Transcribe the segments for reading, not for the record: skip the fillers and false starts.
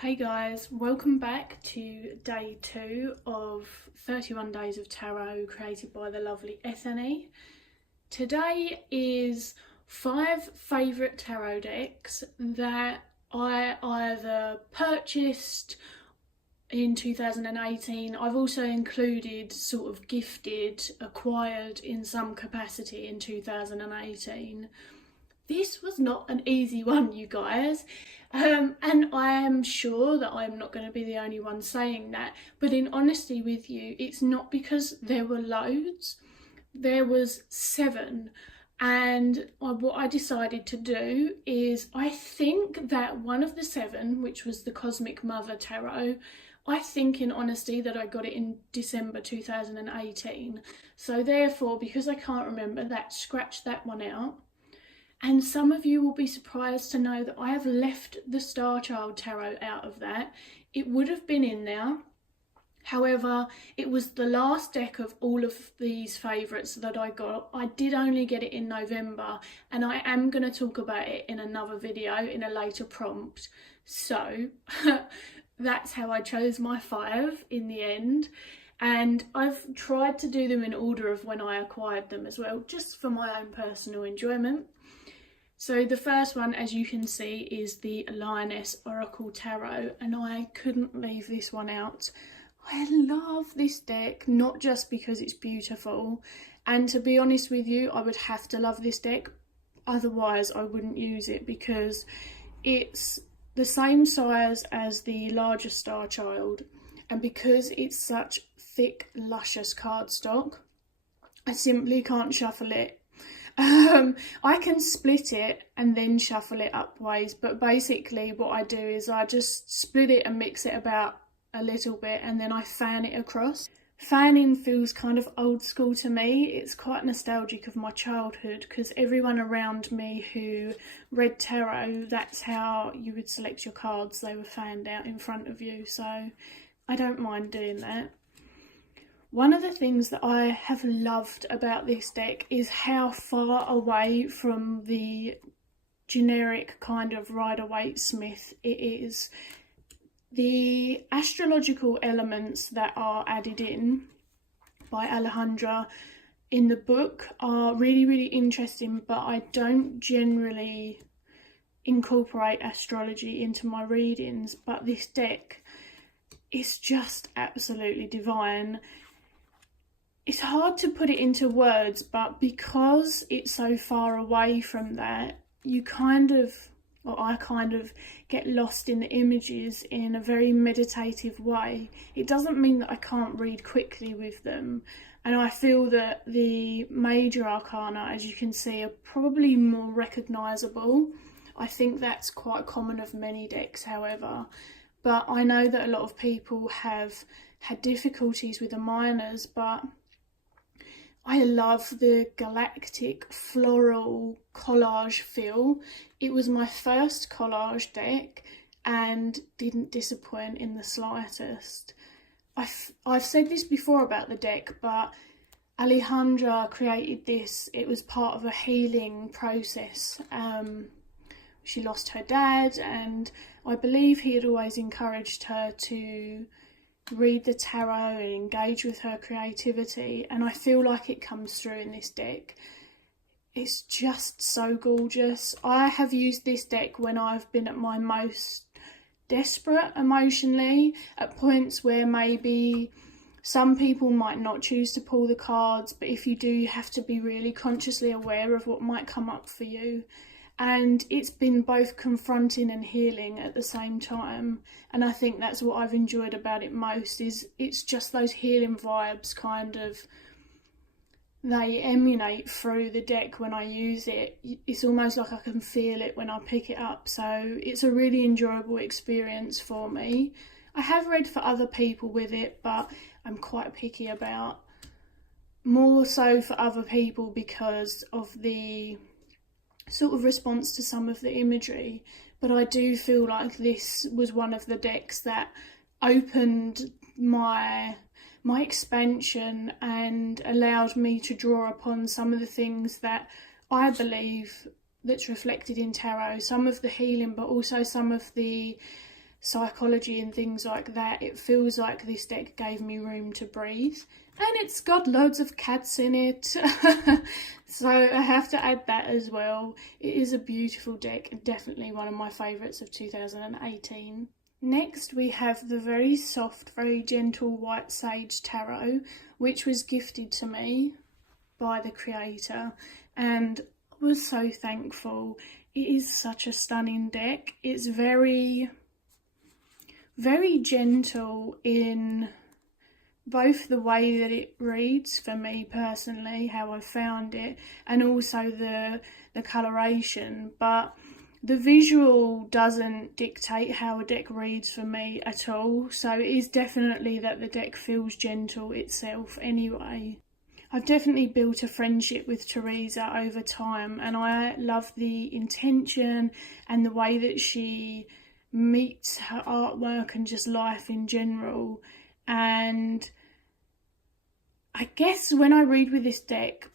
Hey guys, welcome back to day 2 of 31 Days of Tarot created by the lovely Ethony. Today is 5 favourite tarot decks that I either purchased in 2018, I've also included sort of gifted, acquired in some capacity in 2018. This was not an easy one, you guys. And I am sure that I'm not going to be the only one saying that, but in honesty with you, it's not because there were loads. There was 7, and what I decided to do is, I think that one of the 7, which was the Cosmic Mother Tarot, I think in honesty that I got it in December 2018. So therefore, because I can't remember that, scratch that one out. And some of you will be surprised to know that I have left the Star Child Tarot out of that. It would have been in there. However, it was the last deck of all of these favourites that I got. I did only get it in November, and I am going to talk about it in another video in a later prompt. So that's how I chose my 5 in the end. And I've tried to do them in order of when I acquired them as well, just for my own personal enjoyment. So the first one, as you can see, is the Lioness Oracle Tarot, and I couldn't leave this one out. I love this deck, not just because it's beautiful, and to be honest with you, I would have to love this deck, otherwise I wouldn't use it, because it's the same size as the larger Star Child, and because it's such thick, luscious cardstock, I simply can't shuffle it. I can split it and then shuffle it upways, but basically what I do is I just split it and mix it about a little bit, and then I fan it across. Fanning feels kind of old school to me. It's quite nostalgic of my childhood, because everyone around me who read tarot, that's how you would select your cards. They were fanned out in front of you, so I don't mind doing that. One of the things that I have loved about this deck is how far away from the generic kind of Rider-Waite-Smith it is. The astrological elements that are added in by Alejandra in the book are really, really interesting, but I don't generally incorporate astrology into my readings. But this deck is just absolutely divine. It's hard to put it into words, but because it's so far away from that, you kind of, or I kind of, get lost in the images in a very meditative way. It doesn't mean that I can't read quickly with them, and I feel that the major arcana, as you can see, are probably more recognisable. I think that's quite common of many decks, however, but I know that a lot of people have had difficulties with the minors, but I love the galactic floral collage feel. It was my first collage deck and didn't disappoint in the slightest. I've said this before about the deck, but Alejandra created this. It was part of a healing process. She lost her dad, and I believe he had always encouraged her to read the tarot and engage with her creativity, and I feel like it comes through in this deck. It's just so gorgeous. I have used this deck when I've been at my most desperate emotionally, at points where maybe some people might not choose to pull the cards, but if you do, you have to be really consciously aware of what might come up for you. And it's been both confronting and healing at the same time. And I think that's what I've enjoyed about it most, is it's just those healing vibes kind of, they emanate through the deck when I use it. It's almost like I can feel it when I pick it up. So it's a really enjoyable experience for me. I have read for other people with it, but I'm quite picky about, more so for other people because of the sort of response to some of the imagery, but I do feel like this was one of the decks that opened my expansion and allowed me to draw upon some of the things that I believe that's reflected in tarot, some of the healing, but also some of the psychology and things like that, it feels like this deck gave me room to breathe. And it's got loads of cats in it, so I have to add that as well. It is a beautiful deck, and definitely one of my favourites of 2018. Next we have the very soft, very gentle White Sage Tarot, which was gifted to me by the creator, and I was so thankful. It is such a stunning deck. It's very, very gentle in both the way that it reads for me personally, how I found it, and also the coloration, but the visual doesn't dictate how a deck reads for me at all, so it is definitely that the deck feels gentle itself anyway. I've definitely built a friendship with Teresa over time, and I love the intention and the way that she meets her artwork and just life in general. And I guess when I read with this deck,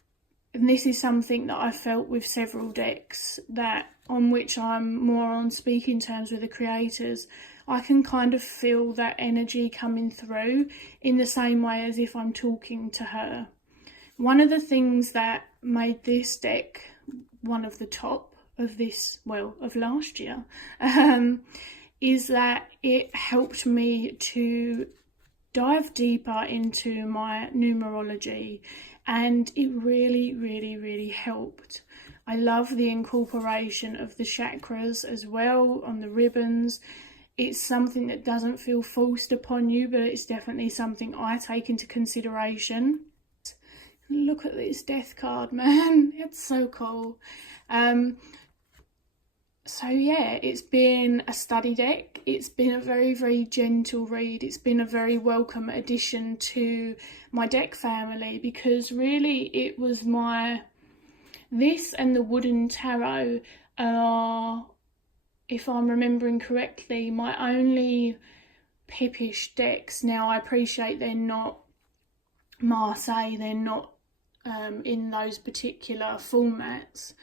and this is something that I felt with several decks that on which I'm more on speaking terms with the creators, I can kind of feel that energy coming through in the same way as if I'm talking to her. One of the things that made this deck one of the top of this, well, of last year, is that it helped me to dive deeper into my numerology, and it really, really, really helped. I love the incorporation of the chakras as well on the ribbons. It's something that doesn't feel forced upon you, but it's definitely something I take into consideration. Look at this death card, man. It's so cool. So yeah, it's been a study deck. It's been a very, very gentle read. It's been a very welcome addition to my deck family, because really it was this and the Wooden Tarot are, if I'm remembering correctly, my only pippish decks. Now I appreciate they're not Marseille, they're not in those particular formats,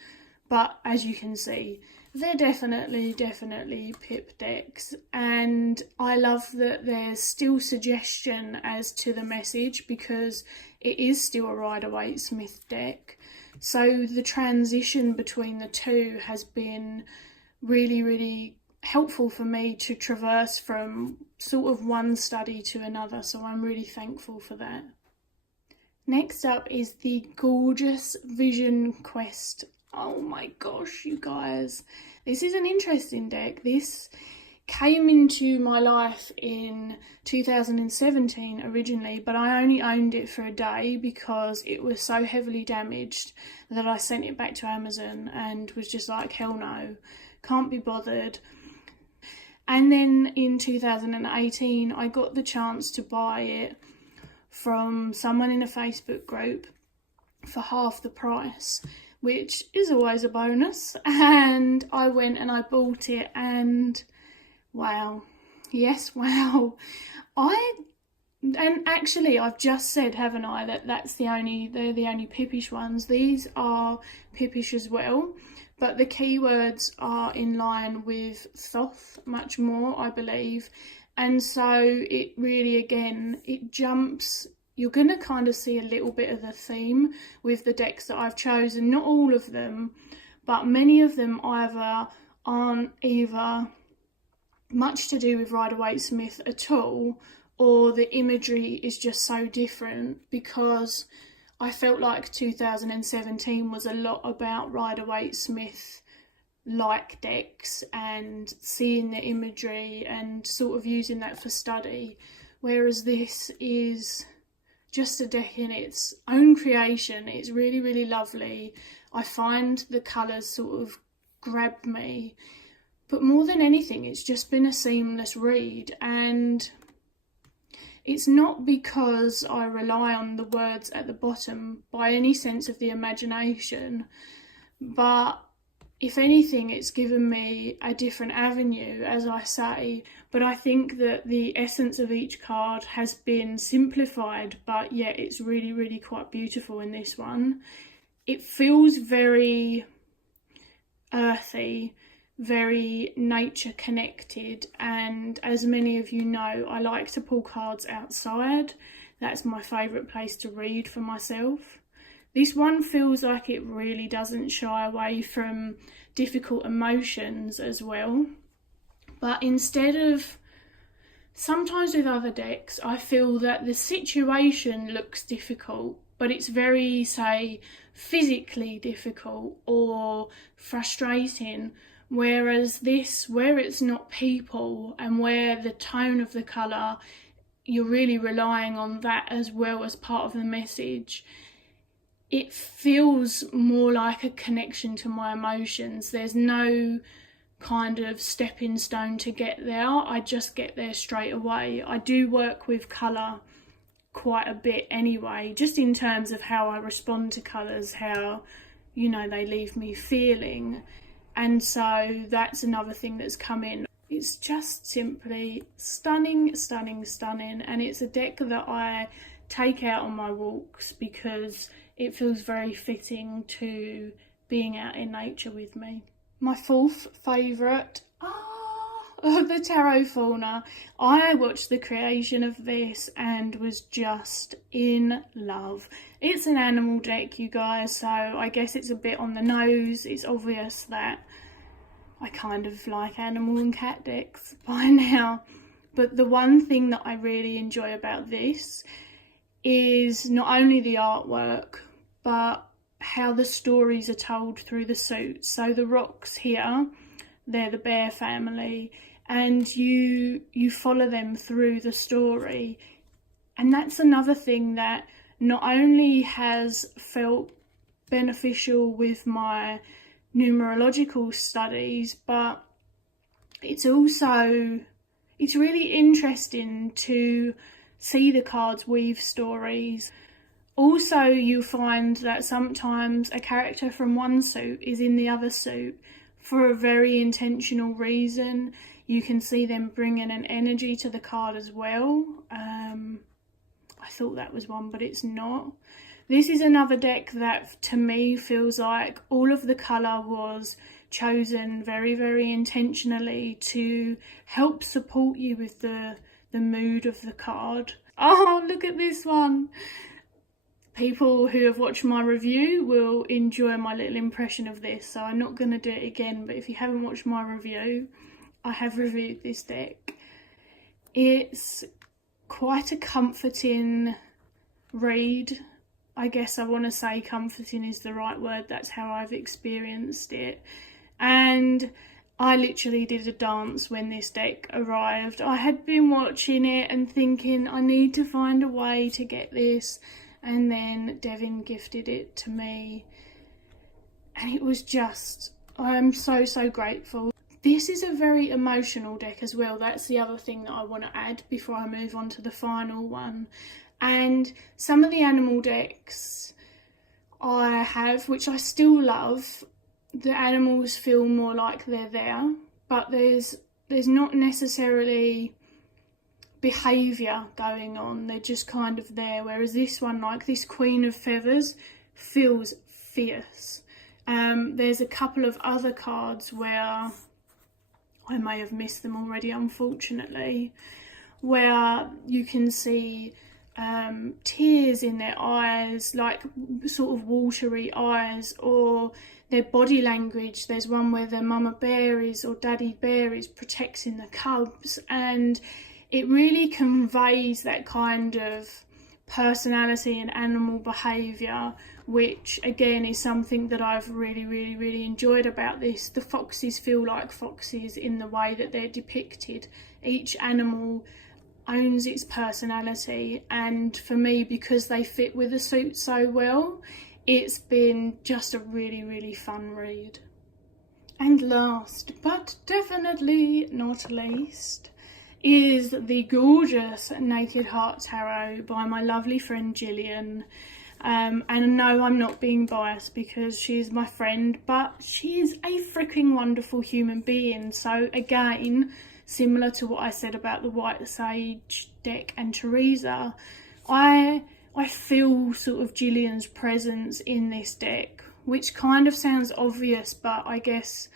but as you can see, they're definitely pip decks, and I love that there's still suggestion as to the message, because it is still a Rider-Waite-Smith deck. So the transition between the two has been really, really helpful for me to traverse from sort of one study to another, so I'm really thankful for that. Next up is the gorgeous Vision Quest. Oh my gosh, you guys. This is an interesting deck. This came into my life in 2017 originally, but I only owned it for a day because it was so heavily damaged that I sent it back to Amazon and was just like, hell no, can't be bothered. And then in 2018, I got the chance to buy it from someone in a Facebook group for half the price, which is always a bonus, and I went and I bought it, and wow, yes, wow. And actually I've just said, haven't I, that they're the only pippish ones. These are pippish as well, but the keywords are in line with Thoth much more, I believe. And so it really, again, it jumps. You're going to kind of see a little bit of the theme with the decks that I've chosen. Not all of them, but many of them aren't either much to do with Rider-Waite-Smith at all, or the imagery is just so different, because I felt like 2017 was a lot about Rider-Waite-Smith like decks and seeing the imagery and sort of using that for study, whereas this is just a deck in its own creation. It's really, really lovely. I find the colours sort of grab me, but more than anything, it's just been a seamless read. And it's not because I rely on the words at the bottom by any sense of the imagination, but if anything, it's given me a different avenue, as I say. But I think that the essence of each card has been simplified, but yet it's really, really quite beautiful in this one. It feels very earthy, very nature connected, and as many of you know, I like to pull cards outside. That's my favourite place to read for myself. This one feels like it really doesn't shy away from difficult emotions as well. But instead of, sometimes with other decks, I feel that the situation looks difficult, but it's very, say, physically difficult or frustrating. Whereas this, where it's not people and where the tone of the colour, you're really relying on that as well as part of the message, it feels more like a connection to my emotions. There's no kind of stepping stone to get there. I just get there straight away. I do work with colour quite a bit anyway, just in terms of how I respond to colours, how, you know, they leave me feeling. And so that's another thing that's come in. It's just simply stunning, stunning, stunning. And it's a deck that I take out on my walks because it feels very fitting to being out in nature with me. My fourth favourite, the Tarot Fauna. I watched the creation of this and was just in love. It's an animal deck, you guys, so I guess it's a bit on the nose. It's obvious that I kind of like animal and cat decks by now. But the one thing that I really enjoy about this is not only the artwork, but how the stories are told through the suits. So the rocks here, they're the bear family, and you follow them through the story. And that's another thing that not only has felt beneficial with my numerological studies, but it's really interesting to see the cards weave stories. Also, you find that sometimes a character from one suit is in the other suit for a very intentional reason. You can see them bringing an energy to the card as well. I thought that was one, but it's not. This is another deck that, to me, feels like all of the colour was chosen very, very intentionally to help support you with the mood of the card. Oh, look at this one. People who have watched my review will enjoy my little impression of this, so I'm not going to do it again, but if you haven't watched my review, I have reviewed this deck. It's quite a comforting read. I guess I want to say comforting is the right word. That's how I've experienced it. And I literally did a dance when this deck arrived. I had been watching it and thinking, I need to find a way to get this. And then Devin gifted it to me. And it was just, I am so, so grateful. This is a very emotional deck as well. That's the other thing that I want to add before I move on to the final one. And some of the animal decks I have, which I still love, the animals feel more like they're there, but there's not necessarily behaviour going on. They're just kind of there. Whereas this one, like this Queen of Feathers, feels fierce. There's a couple of other cards where I may have missed them already, unfortunately, where you can see tears in their eyes, like sort of watery eyes, or their body language. There's one where their mama bear is, or daddy bear is protecting the cubs, and it really conveys that kind of personality and animal behaviour, which again is something that I've really, really, really enjoyed about this. The foxes feel like foxes in the way that they're depicted. Each animal owns its personality, and for me, because they fit with the suit so well, it's been just a really, really fun read. And last but definitely not least is the gorgeous Naked Heart Tarot by my lovely friend Gillian. And no, I'm not being biased because she's my friend, but she is a freaking wonderful human being. So again, similar to what I said about the White Sage deck and Teresa, I feel sort of Gillian's presence in this deck, which kind of sounds obvious, but I guess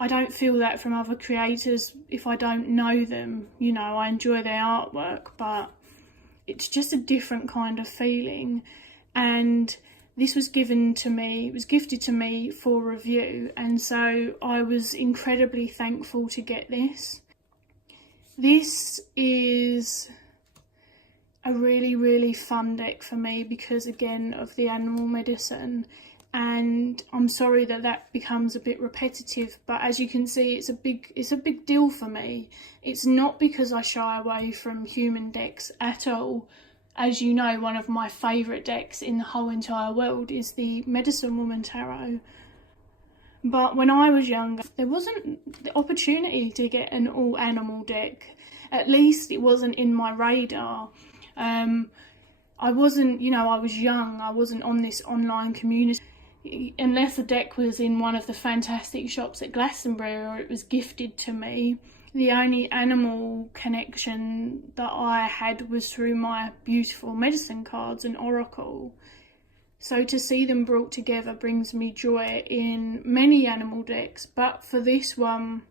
I don't feel that from other creators if I don't know them. You know, I enjoy their artwork, but it's just a different kind of feeling. And this was given to me, it was gifted to me for review, and so I was incredibly thankful to get this. This is a really, really fun deck for me because, again, of the animal medicine. And I'm sorry that that becomes a bit repetitive, but as you can see, it's a big deal for me. It's not because I shy away from human decks at all. As you know, one of my favourite decks in the whole entire world is the Medicine Woman Tarot. But when I was younger, there wasn't the opportunity to get an all animal deck. At least it wasn't in my radar. I wasn't, you know, I was young, I wasn't on this online community. Unless the deck was in one of the fantastic shops at Glastonbury or it was gifted to me, the only animal connection that I had was through my beautiful medicine cards and oracle. So to see them brought together brings me joy in many animal decks, but for this one,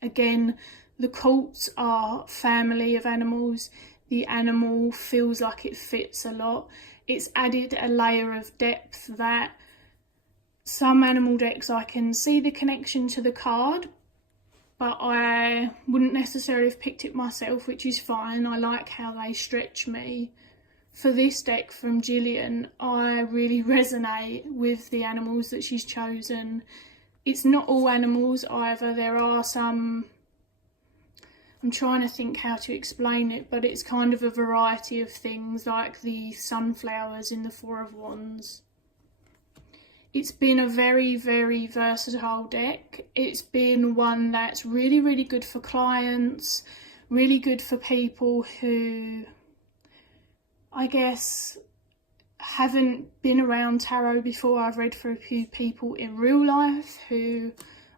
again, the cults are family of animals. The animal feels like it fits a lot. It's added a layer of depth that some animal decks I can see the connection to the card, but I wouldn't necessarily have picked it myself, which is fine. I like how they stretch me. For this deck from Gillian, I really resonate with the animals that she's chosen. It's not all animals either. There are some, I'm trying to think how to explain it, but it's kind of a variety of things, like the sunflowers in the Four of Wands. It's been a very, very versatile deck. It's been one that's really, really good for clients, really good for people who, I guess, haven't been around tarot before. I've read for a few people in real life who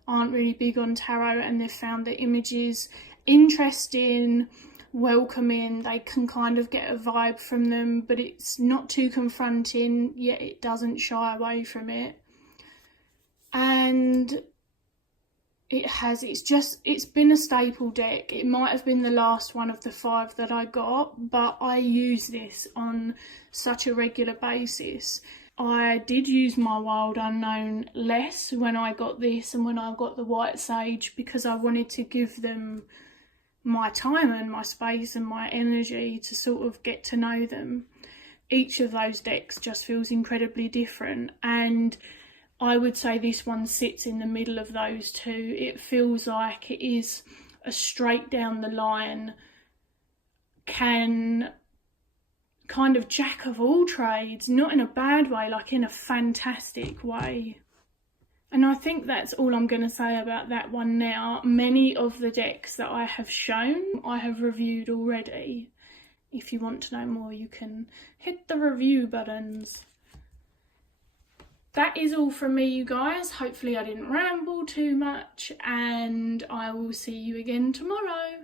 aren't really big on tarot and they've found the images interesting, welcoming. They can kind of get a vibe from them, but it's not too confronting, yet it doesn't shy away from it. And it's been a staple deck. It might have been the last one of the 5 that I got, but I use this on such a regular basis. I did use my Wild Unknown less when I got this and when I got the White Sage, because I wanted to give them my time and my space and my energy to sort of get to know them. Each of those decks just feels incredibly different, and I would say this one sits in the middle of those two. It feels like it is a straight down the line, kind of jack of all trades, not in a bad way, like in a fantastic way. And I think that's all I'm going to say about that one now. Many of the decks that I have shown, I have reviewed already. If you want to know more, you can hit the review buttons. That is all from me, you guys. Hopefully I didn't ramble too much, and I will see you again tomorrow.